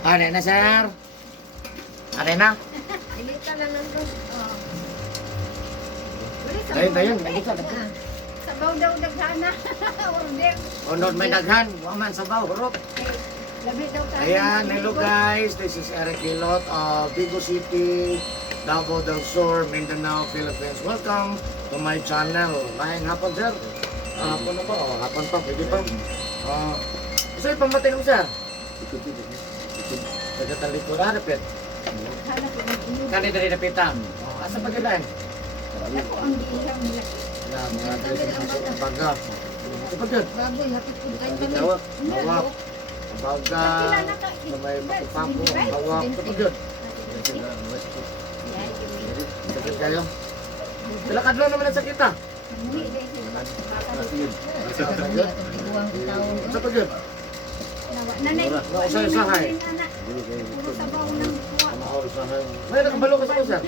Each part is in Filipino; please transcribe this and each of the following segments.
Ano na, sir? Ano na? Ilita na lang doon. Oh. Wala, Dayon, sabaw. dayon. Nagisa, Sabaw daw daghana. Order. Unod may daghan. Waman sabaw. Hurot. Labi daw tayo. Ayan, hello guys. This is Eric Hilot of Vigo City, Davao del Sur, Mindanao, Philippines. Welcome to my channel. Maayong hapon, sir. Hapon na ba? Oh, hapon pa. Pwede pa. Isa yung pamatay mo, sir. Pagkatalikod. Repet. Hanap ko ng inyo. Kani dari napitan. Asa pagkilaan? Ako ang gihang nila. Ya, mga dressing sa baga. Ito pa dyan. Baboy, hapit ko tayo kami. Hawak. Hawak. Baga. Na may pakipapo. Hawak. Ito pa dyan. Sakit kayo? Sila kadlo naman ang sakit ah. Ito pa dyan. Nanay, Nausay-usahay. puro sabaw ng kuha. Nausahay. May nakabalo ka sa kusa.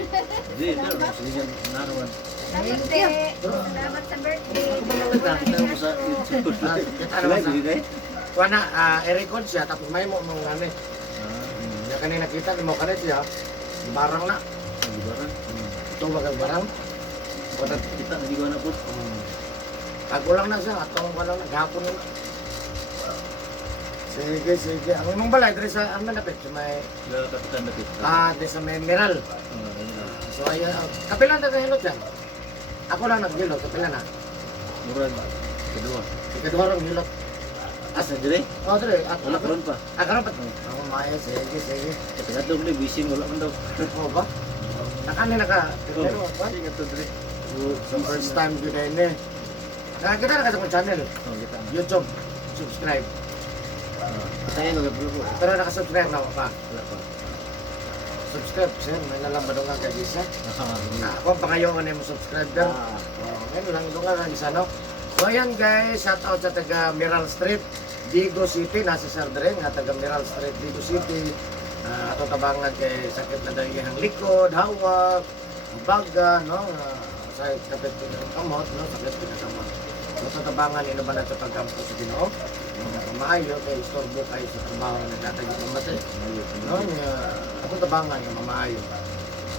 Di, salihan narawan. Salamat sa birthday. Tayo mo sa YouTube. Kita naman Like, sa. di kay? Kuha na, i-record siya. Tapos may mo mga ano eh. Yung kanina nakita mo kanina siya. Barang na. Di ba rin? Ito bagang barang. Kuha Kita, hindi ko na po. Kagulang na siya, atong walang naghapon na. Sige, sige. Ang imong balay, dito sa ang malapit, sa may, Kapitan na kita. dito sa may Miral. So, ayun, kapilan na kahilot yan. Ako lang naghilot, kapilan na. Murag. Kedua. Ikaduha rin hilot. Asa, dire? Oh, dito, ako Wala karon pa. karon pa. Ako maya, sige, sige. Katagatog ni, bising wala man daw. Oo ba? Nakani naka, pero, ba? Sige, ito dire. So, first time yun na yun eh. Nakakita na ka sa kong channel, Oh, kita. YouTube, subscribe. Saya nggak perlu. Pero nakasubscribe na ako pa. Wala pa. Subscribe, sir. May nalaman doon nga kay Gisa. Ini. Ako ang pangayon mo subscribe ka. Ngayon lang doon nga kay Gisa, no? So ayan guys, shout out sa taga Miral Street, Vigo City. Nasa Sir Dre, nga taga Miral Street, Vigo City. Ato tabangan kay sakit na dahil likod, hawak, baga, no? Sa kapit ko ng kamot, no? Sakit ko ng kamot. So tabangan, ino ba na sa pagkampo sa Ginoo? Maayo kay istorbo kayo sa trabaho na nagtatagit ng mati. No? Ako tabangan yung mamaayo.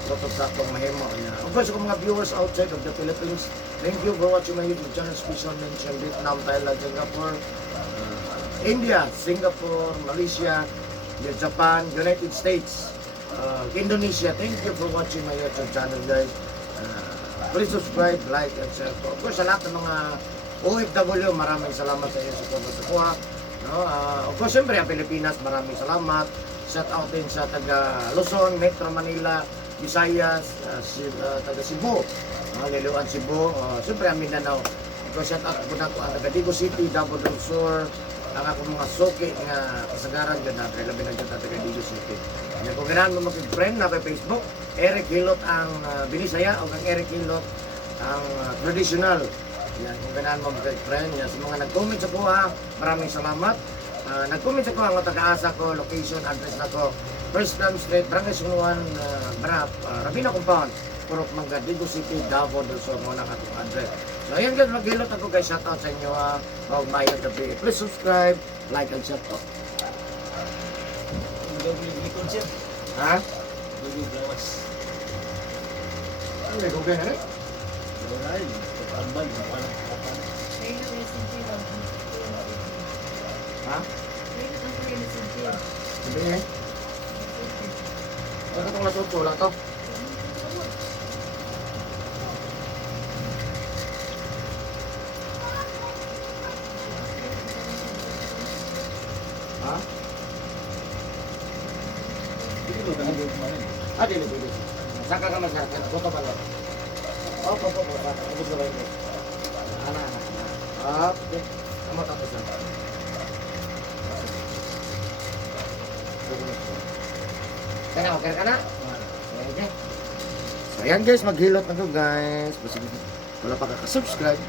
Totoo sa akong mahimo. Of course, kung mga viewers outside of the Philippines, thank you for watching my YouTube channel. Special mention Vietnam, Thailand, Singapore, India, Singapore, Malaysia, Japan, United States, Indonesia. Thank you for watching my YouTube channel, guys. Please subscribe, like, and share. Of course, sa lahat ng mga OFW, maraming salamat sa inyo sa kuha. No? Of course, siyempre, ang Pilipinas, maraming salamat. Shout out din sa taga Luzon, Metro Manila, Visayas, taga Cebu, Liloan Cebu, siyempre ang Mindanao. Of course, shout out po na ko ang taga Vigo City, Davao del Sur, ang akong mga suki nga kasagaran dyan na labi na dyan taga Vigo City. Kung ganahan mo mag-friend na kay Facebook, Eric Hilot ang Binisaya o ang Eric Hilot ang traditional. Yan, kung ganahan mo mag-friend, yan, sa mga nag-comment sa kuha, maraming salamat. Nag-comment sa kuha, ang taga-asa ko, location, address na ko, First Dam Street, Barangay Sunuan, Rabina Compound, Purok Mangga, Vigo City, Davao del Sur, muna ka itong address. So ayan guys, mag-hilot ako guys, shoutout sa inyo, mayang gabi. Please subscribe, like, and share to. Ha? Ano may gugay na rin? Ha? Hindi eh. Ano itong natuto lang to? Ha? Dili. Saka ka masakit. Buto ba lang? Opo. Ubus na ba yun? Ana. Okay. Kamu tapos na. Okay ka na? Okay. So ayan guys, maghilot na to guys. Basta wala pa subscribe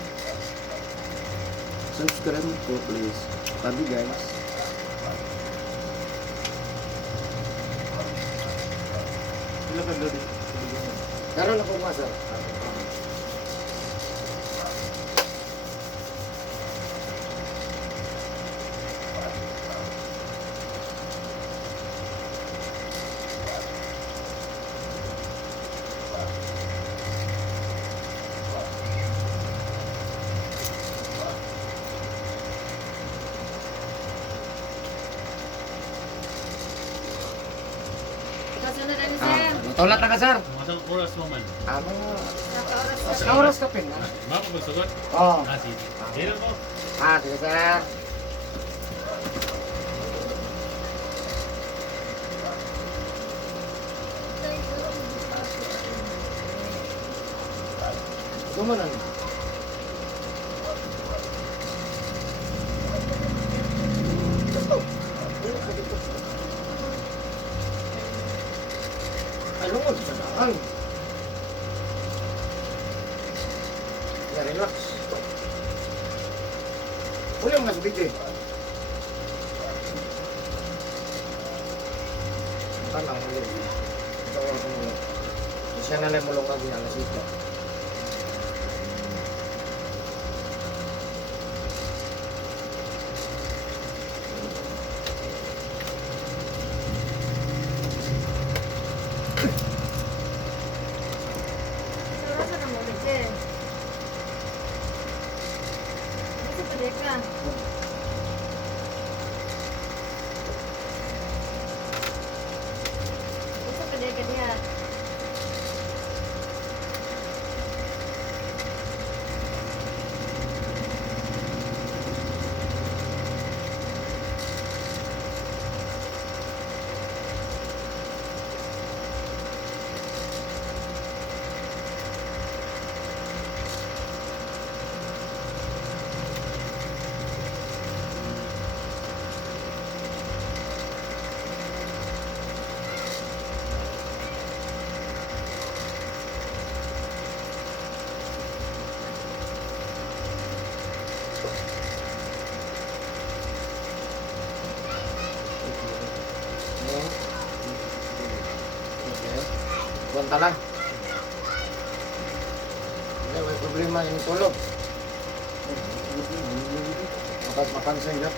mo po please. Love you guys. Karon na po mga sir. Sunod na ni Sir. Matulat na ka, sir. Masang oras mo man. Ano? Naka-oras Mas na. kauras ka pin, ha? Mapagsugot? Oo. Ah, sige. Dito po. Sige, sir. Gumanon. Ay, lungod sa daan. Ya, relax. Uli mo nga sa video eh. Tanang, uli. Ito ako sa mga. Siya na lang mulong kagi alas ito. Oras na mo ulit, Sir. Nasa pwede ka. Nasa pwede ka diya. Kuwanta lang. Hindi, may problema yung tulog. Mapansin ka.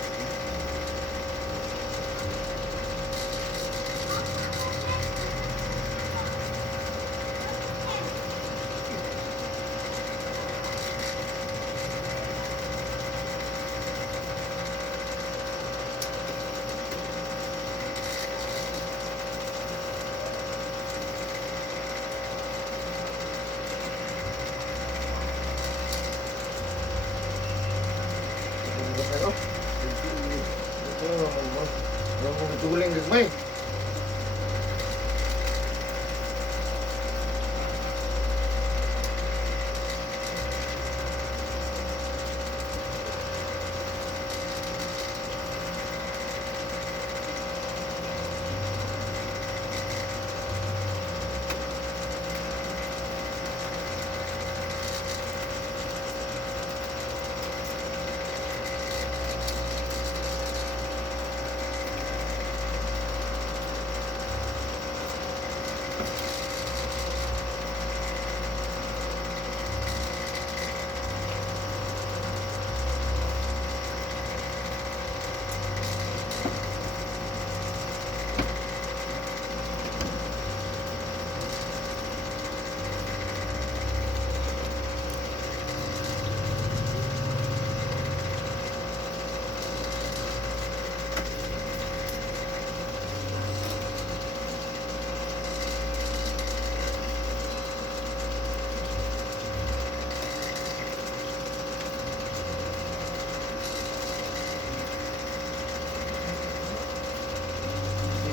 Pero, ito yung tuling gagmay.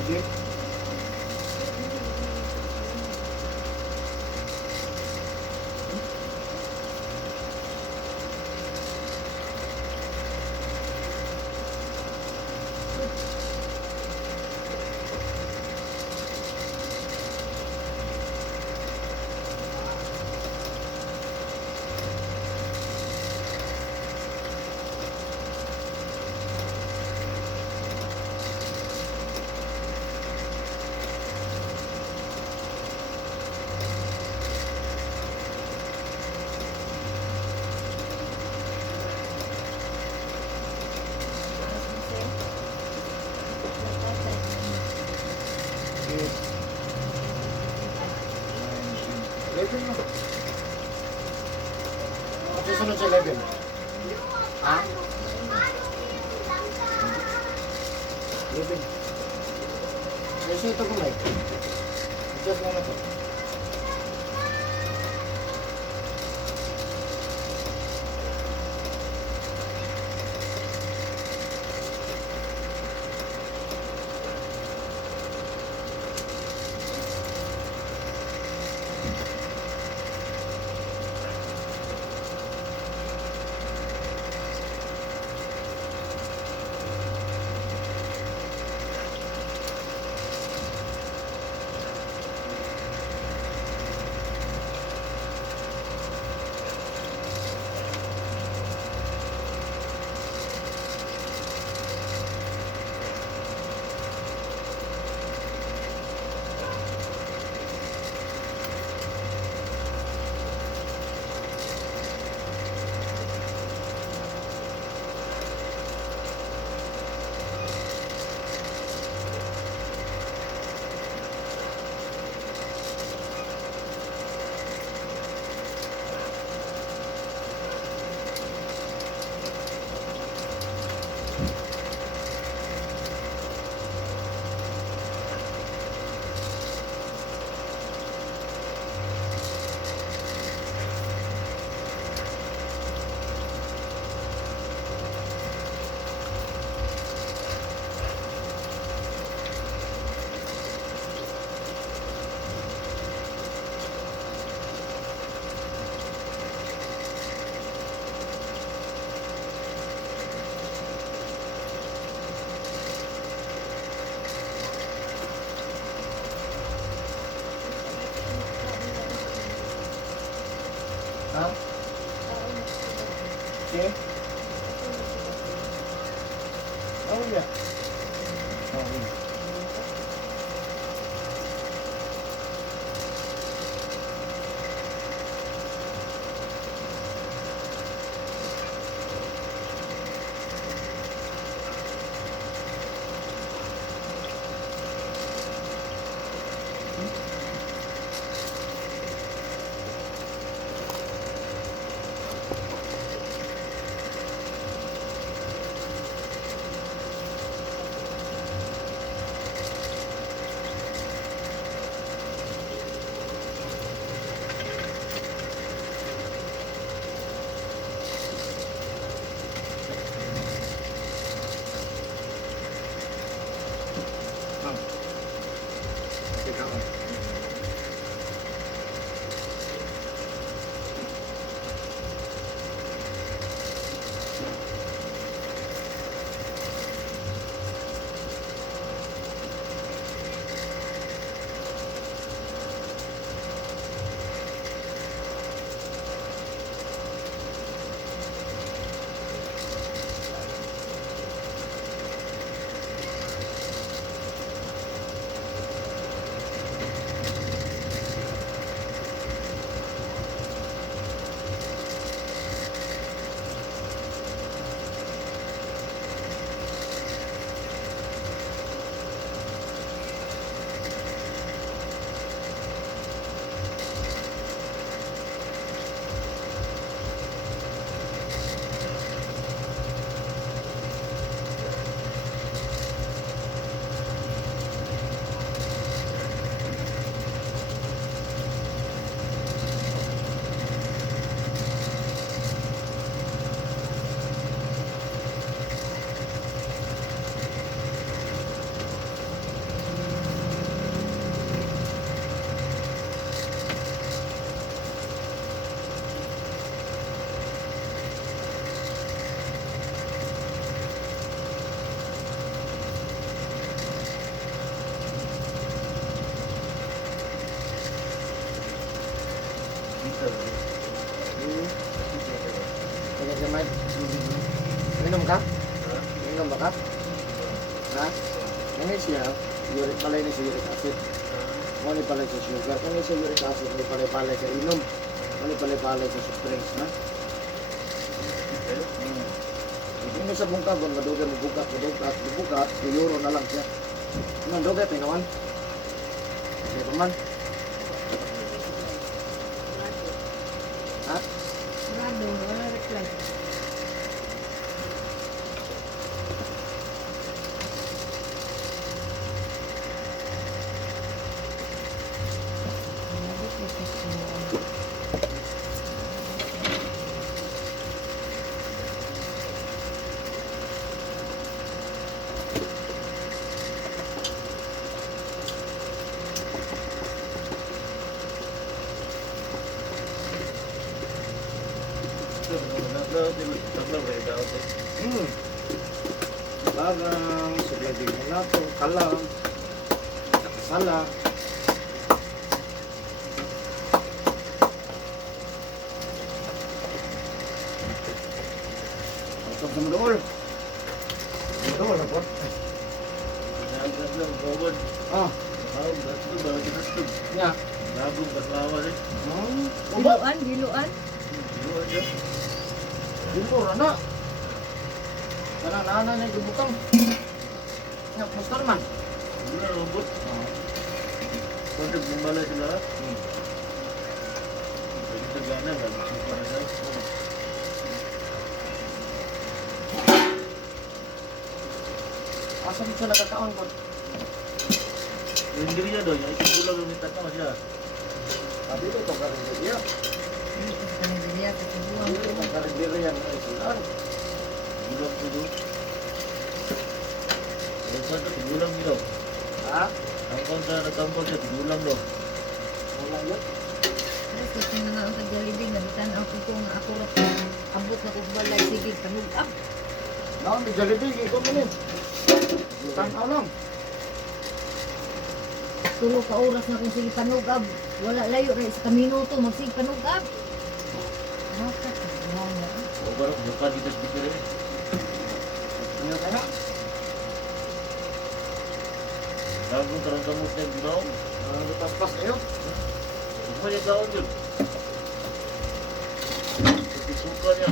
Sige. Sige. 11 mo. At susunod sa 11. Ha? 11. Kasi ito kumay. Just mo na to. Ha? Okay. Oh, yeah. Okay. Teka ko. Kaya gamay. Minom ka? Minom ba ka? Ha? Ano siya? Uric pala yun sa uric acid. Ano pala sa sugar? Ano sa uric acid? Ano pala sa inom? Ano pala sa soft drinks, ha? Hindi sa bungkagon, madugan mo bugat, euro na lang siya. Ano, dugay, pinawan? Hindi pa man. Ha? Sigurado, wala reply. Taglaw, diba? Taglaw, kaya daw. Barang, sebelah mo na ito, kalam, sala. Ito sa mudool. Mudool, ako. Taglaw, bawad. Ah, Bawad, gatlo, bawad, gatlo. nya. Labong, katlawa rin. Uba, Biluan, biluan. Bawad yan. dito, rana. Nana niya gubukang. Nya, poster man. Wala, robot. Pwede bumbalay sila. Pwede tagana, gagawin pa na daw. Asa mo siya nagkakaon ko? Yung diri niya daw, yung itibulang yung itatama siya. Sabi ko, ito karinderiya. Hindi ko sa kanila sa subuan ko. Ito karinderiya ng isilan. Bulang ko doon. Yung saan ito, tigulang niyo daw. Ha? Ang kontra nagkampal siya, tigulang daw. Wala yun. Tapos kasi na ang tagalibig, nabitan ako kung ako rin abot na kong balay, sige, panugap. Nah, may Jollibee, ikaw mo rin. Tanaw lang. Tulo ka oras na kung sige panugab. Wala layo rin sa kaminuto, magsige panugab. Bakit? Wala. O barang, bukan kita speaker rin. Ano ka na? Gagawin tarang kamot na yung ginaw. Lupas-pas kayo. Huwag niya kaon yun. Pagkisuka niya.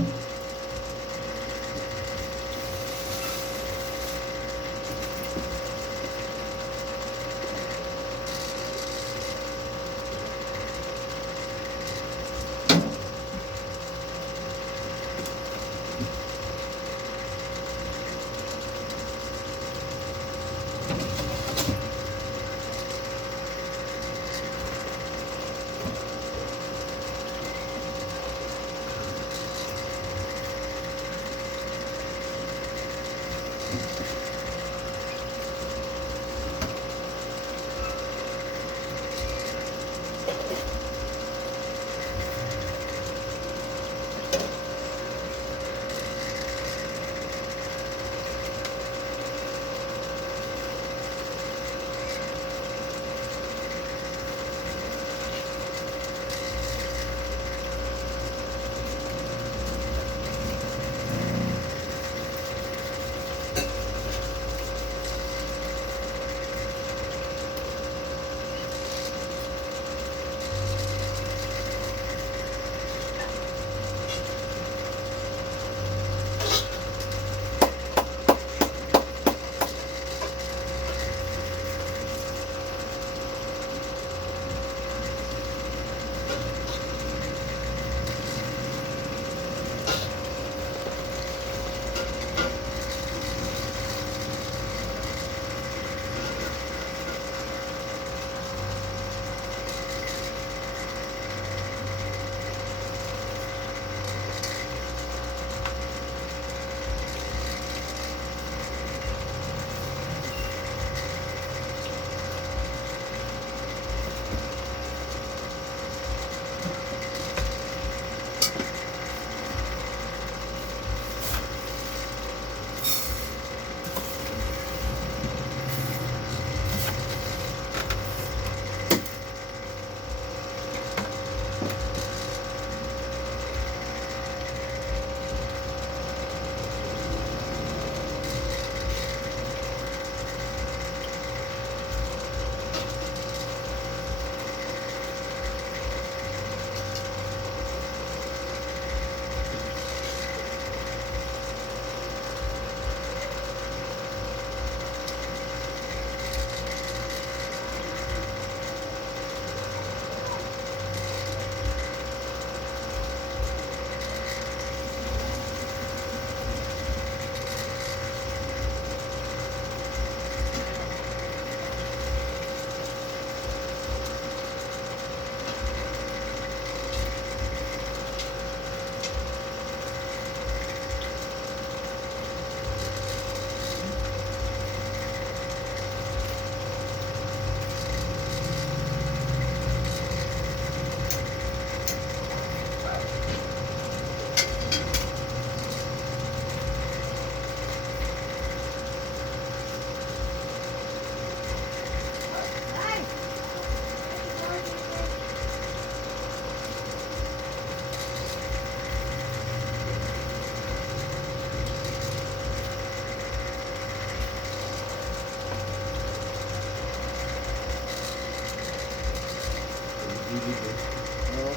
Oo.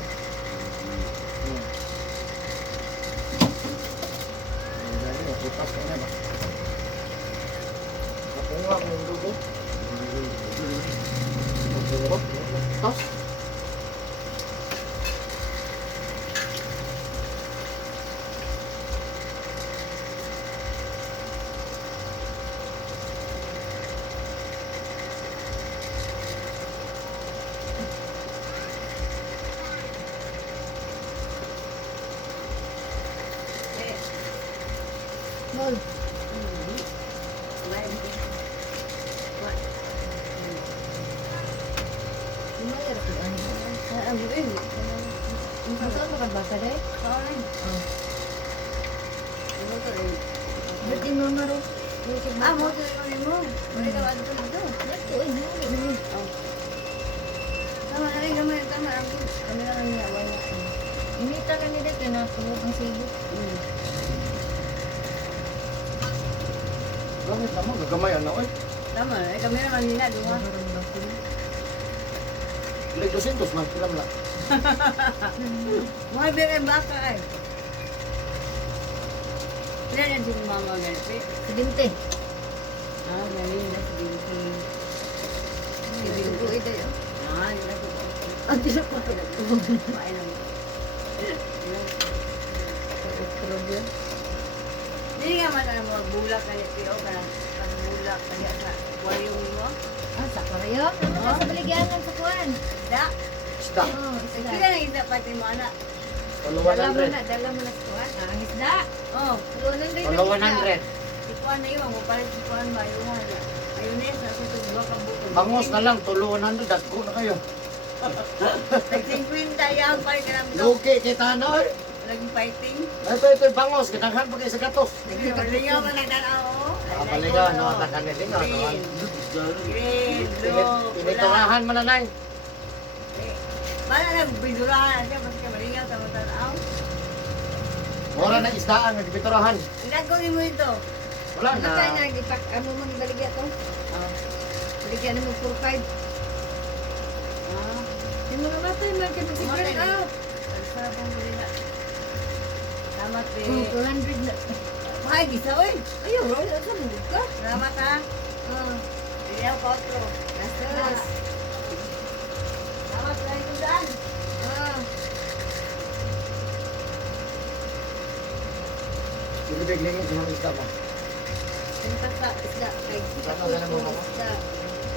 Dali, putas ka na ba? Napunga ko yung dugo. Napunga, putas. Mol. Lumayar ko ano. Ang buin. Saan mo kagbasa dahil? Ba't yung mama ro? Mo to yung mo. Wala ka adto dito. Ito ay huli mo. Tama na rin gamay tama ang kami lang niya wala. Inita ka nila kaya natulog ang sibo. Bakit naman, gagamay ano eh. Tama, ay kami lang nila duha. Like 200 man, kilam lang. Mga bigay baka ay. Kaya na din mama ganti. Siginte. Galing na sige. Sibo ito yun. Nila ko. Ang tira ko. Mainam. Problem. Dili nga man ang mga bulak na niyo ka pagbulak kaya sa aquarium mo. Ah, sa koreyo? Ano ka sa baligyanan sa kuwan? Da. Isda, Oh, isda. Kaya na isda pati mo ana. Dala mo 100. na sa kuwan. Ah, ang isda. Oh, Tulonan rin. Wala 100. ikuan na yun, mapalit ikuan ba yung ano. Mayonnaise na sa tubo ka buko. Bangos na lang, 100, dagko na kayo. Nag-50 yan pa rin ka namin. Lugi, kita na eh. Laging fighting. Ito, bangos, kinanghan pa kayo sa gatos. Palingaw man nagdanaw. Kapaliga, no, atakan na din, no. Green, green, blue, pula. Piniturahan mo na na eh. Bala na, bidurahan siya, mas ka malingaw sa mga tanaw. Mura na isdaan, nagpiturahan. Nagagawin mo ito. Wala Ano tayo na. nagipak? Ano mo baligya to? Ah. Baligyan mo 4-5. Ah. Yung mga batay, man ka mag-figure out. Ang sarap ang mulina. Salamat, be. 200 na. Ay, gisa, oy. Ayaw, Roy. Ano mo ka? Salamat, ha. Ah, Iliyaw pa otro. gastos. Salamat, sa ito daan. Ah, Bibig-lingin sa mga isda mo. yung kata, isda. Ay, Kata ka na mo, mama? isda.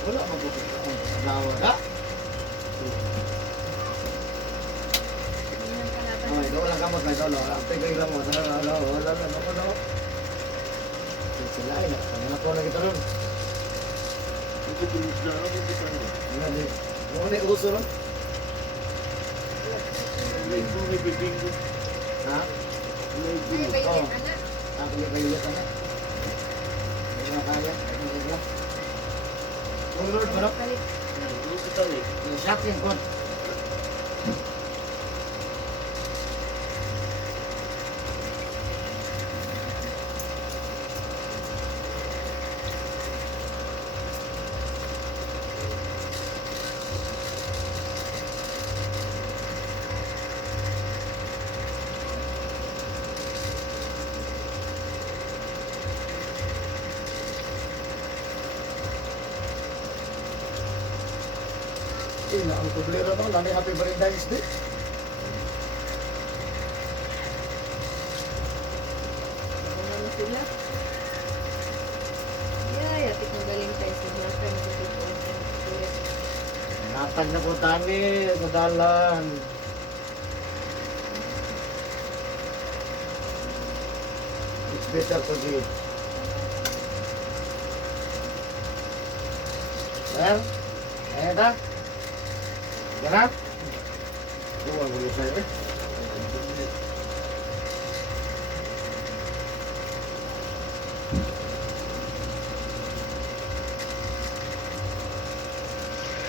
Wala, mabukit ka. Lawa na. Tingnan ka natin. Ay, doon lang kamot na dolo. Ang tigay lang mo. Wala. Sila ay, nakakana po na kita ron. Ito tulis na ako, hindi pa rin. Ano di? Muna yung uso ron. Linggo, may bibinggo. Ha? Linggo. Ay, bayo din, anak. Ako yung kayulat ka na. Hindi na kaya. Hindi na kaya. Kung Lord, parang Balik. Linggo kita eh. yung shopping ko. Ina, ang problema mo, lani Happy Valentine's Day. Ano na sila? Yeah, yati kong galing tayo sa natin. Natag na po tani sa dalan. It's better to be. Well, ayan na. Ganap. Buwan ko sa'yo eh.